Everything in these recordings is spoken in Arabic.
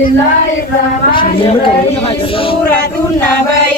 الله الرحمن الرحيم سورة النبأ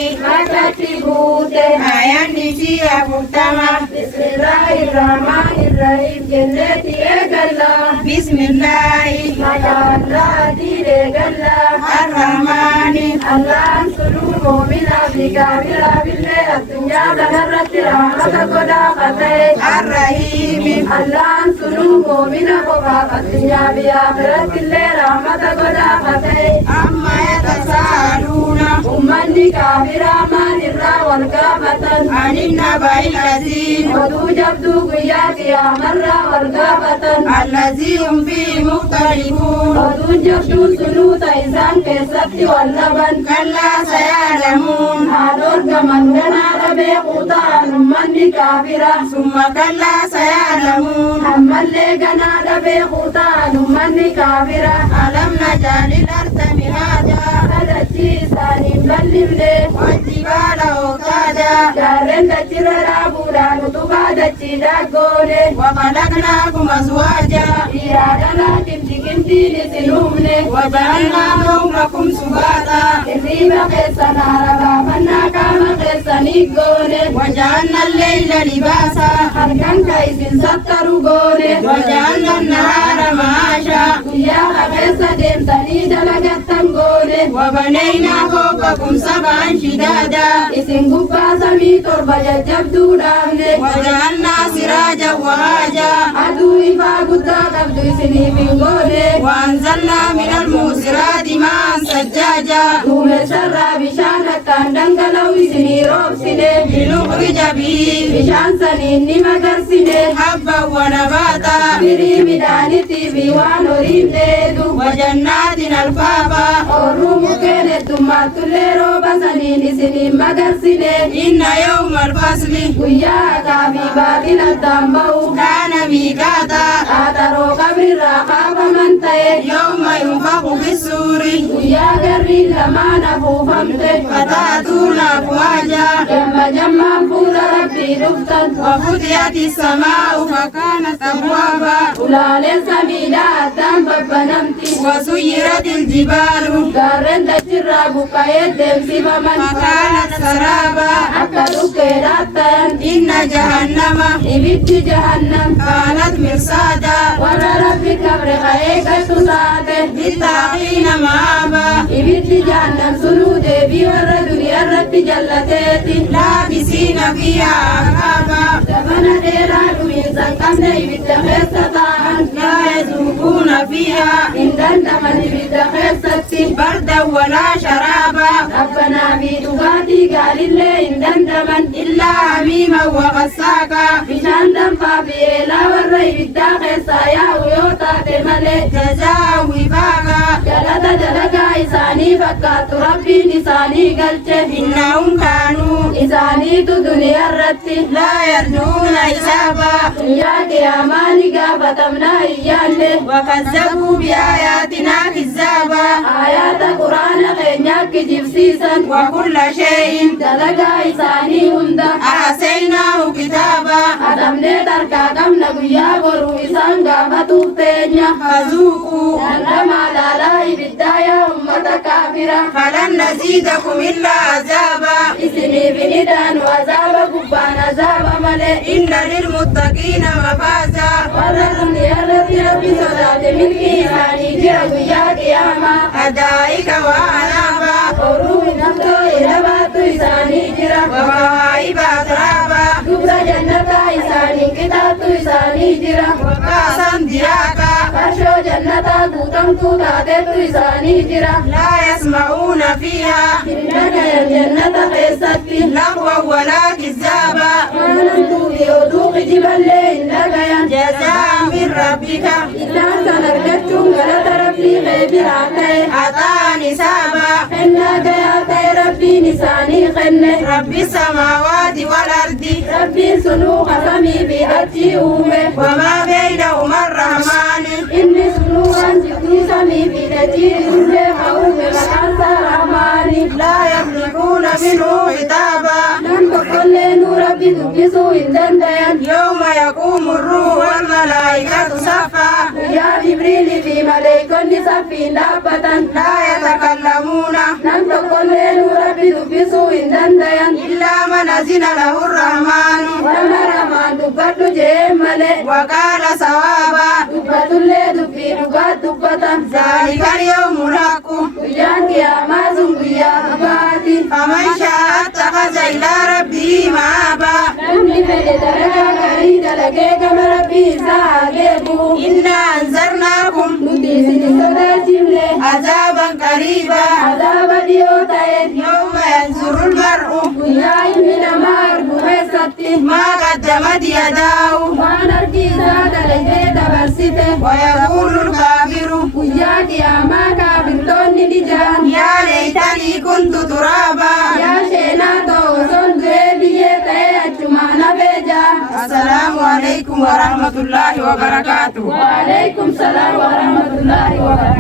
مكتبوت آيان نشيا فرتما بسم الله الرحمن الرحيم جلتي أجلا بسم الله مدى الله دير أجلا الرحمن الله سلوم من أبيك بلا بالله الدنيا بنرت رحمة قدا فتي الرحيم الله سلوم من أبوك الدنيا بآخرة الله رحمة قدا فتي أما يتساءلون أمني كافرا من الرا والكافة عن النبأ الذي ودو جبدو قياتي أمرا والكافة الذي هم فيه مختلفون ودو جبدو سنوت إنسان كسبت واللبن كلا سيعلمون هادور كمن غنى لبيقوتان أمني كافرا ثم كلا سيعلمون أما اللي غنى لبيقوتان أمني كافرا ألم نجعل الأرض مهادا فلتي سانين بلبلي والجبال أوتادا جارين دجر رابولا نتوبا دجي داقوني وخلقناكم أزواجا إيادنا كنتي نسلومني وجعلنا نومكم سباتا إذيب قيسنا ربابنا كام قيسني قوني وجعلنا الليل لباسا حركان كيسن ستروا قوني وجعلنا النهار معاشا ويا قيسا ديمتني دلقتن قوني وبنينا فوقكم سبعا شدادا إسن قبا سمي تربة جبدو دامني وجعلنا سراجا وهاجا عدو إفا قدا قبدو إسني من قوني وأنزلنا من الموسرات ماء سجاجا دوم الشر بشانة دنقلو إسني روب سني لنخرج به بشان سنين مقر سني حبا ونباتا بري مدانتي بيوان وريم ديدو وجنات الفافا الروم كانت تمات الليرو بسنين سنين مقر سني إن يوم الفصل وياك في باطن الدنبو كان ميقاتا آترو قبر الرقاب من تيه يوم ينفخ في السور وياك الرين لما نفوفمت فتاتون أفواجا يما جمع فوز ربي دفتا وفتحت السماء فكانت أبوابا ولال سبيلا أتام ببنمتي وسيرت الجبال دارن تجرى بقايد دمسي فمن فكانت سرابا أكلوا كيراتا إن جهنم إبت جهنم كانت مرصادا ورى ربك برقائك تساده للطاغين مآبا إبت جهنم سنود بي ورى دنيا رب جلتيتي لابسين فيها أحقابا زمن ديرا دوينسان قمنا إبت خيستطاعا لا يذوقون فيها إن دندمن إبت خيستي بردا ولا شرابا ربنا بيدغاتي قال اللي إن دندمن إلا حميما وغساقا بشان دنفا بيلا ورى إبت خيسايا ويوتا تملي جزاء وفاقا جلتا جلقا إساني فكات ربي نساني قلت إنهم كانوا إساني دنيا الرتي لا يرجون حسابا يا كياماني قافتمنا إيالي وكذبوا بآياتنا كذابا آيات قرآن خينياك جبسيسا وكل شيء دلقا إساني هندا أحسيناه كتابا أدمني تركا كمنا قيا برو إسان قافتوك تينيا فذوقوا أنما لا بداية أمة كافرة فلن نزيدكم إلا عذابا إسني بندان وعذاب قبان عذاب ملئ إن للمتقين مفازا ورد يرد ربي صلاة ملكي إساني جرق يا قياما أدائك وعنابا قروا نفتو إلبات إساني جرق ومواهب أترابا دبر جنة إساني كتاب إساني جرق وقاسا دياكا فرشو جنة قوتم قوتات إساني جرق لا يسمعون فيها إننا الجنة خيستي لغوا ولا كذابا وننتو بيودوق جبل إنك جزاء من ربك إلا سنرجتم غلط ربي غيبراتي عطاء نسابا إنك يا ربي نساني خنة ربي السماوات والأرض ربي سنوخ سمي بأتي أومه وما بينهما الرحمن إني سنوخا جبني سمي بأتي أومه أومه مكانسا رحماني لا يملكون منه خطابا لن تقل ربي تبسوا إن دندين يوم يقوم الروح والملائكة صفا يا جبريل في ملائكة صفين دابة لا يتكلمون ننت كل ربي دبسوا إن دندين إلا من أذن له الرحمن ولما رحمن دبت جمله وقال صوابا دبت اللي دبي دبت دبت ذلك اليوم الحق وياك يا مازن يا أباتي فمن شاء اتخذ إلى ربه مآبا نمني فدرجة قريدة لقيك مربي ساقبو إنا أنذرناكم نتيسي صداتهم عذابا قريبا عذاب ديوتين يوم ينظر المرء وياي من مارب وحسته ما قدمت يداه ما نرجي زاد لجيت برسته ويقول الكافر وياك يا ما كافر توني لجان يا ليتني كنت ترابا يا شيناتو صندوق بيتي أجمعنا بيجا السلام عليكم ورحمة الله وبركاته. وعليكم السلام ورحمة الله وبركاته.